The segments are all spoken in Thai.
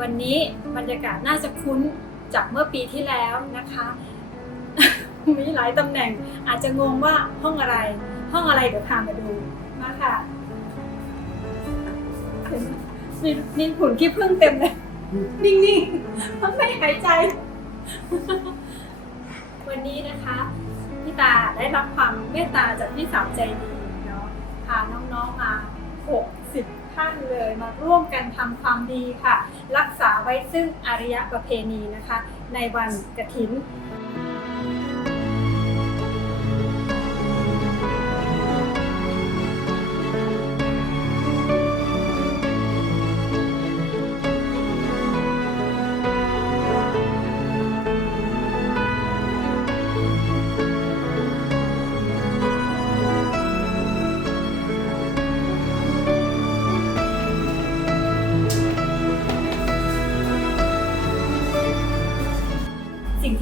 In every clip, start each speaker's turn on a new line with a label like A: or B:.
A: วันนี้บรรยากาศน่าจะคุ้นจากเมื่อปีที่แล้วนะคะ มีหลายตำแหน่งอาจจะงงว่าห้องอะไร ห้องอะไรเดี๋ยวพามาดูมาค่ะมีมีหุ่นขี้ผึ้งเต็มเลย นิ่งๆไม่หายใจ วันนี้นะคะพี่ตาได้รับความเมตตาจากพี่สาวใจดีเนาะพาน้องๆมา60 ท่านเลยมาร่วมกันทำความดีค่ะ รักษาไว้ซึ่งอารยประเพณีนะคะ ในวันกระถิ่น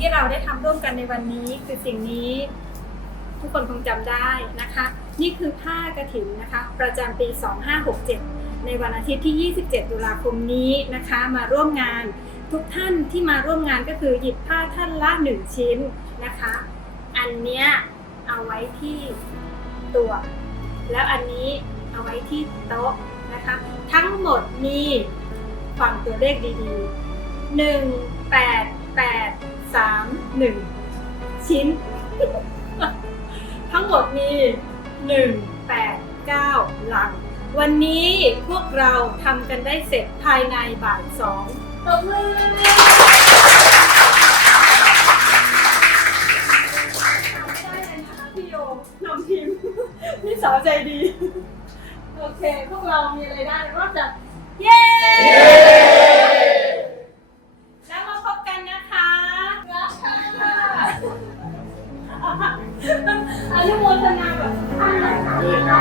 A: ที่เราได้ทำร่วมกันในวันนี้ คือสิ่งนี้ทุกคนคงจำได้นะคะ นี่คือผ้ากระถินนะคะ ประจำปี 2567 ในวันอาทิตย์ที่ 27 ตุลาคมนี้นะคะ มาร่วมงานทุกท่านที่มาร่วมงานก็คือหยิบผ้าท่านละ1ชิ้นนะคะ อันเนี้ยเอาไว้ที่ตัว แล้วอันนี้เอาไว้ที่โต๊ะนะคะ ทั้งหมดมีฟังตัวเลขดีๆหนึ่งแปดแปด สามหนึ่งชิ้น ทั้งหมดมีหนึ่งแปดเก้าหลัง วันนี้พวกเราทำกันได้เสร็จภายในบ่ายสองตบมือไม่ได้เลยนะคะพี่โยนำทีมพี่สาวใจดี โอเค พวกเรามีอะไรได้นอกจาก อนุโมทนากับทุกท่านลยคะ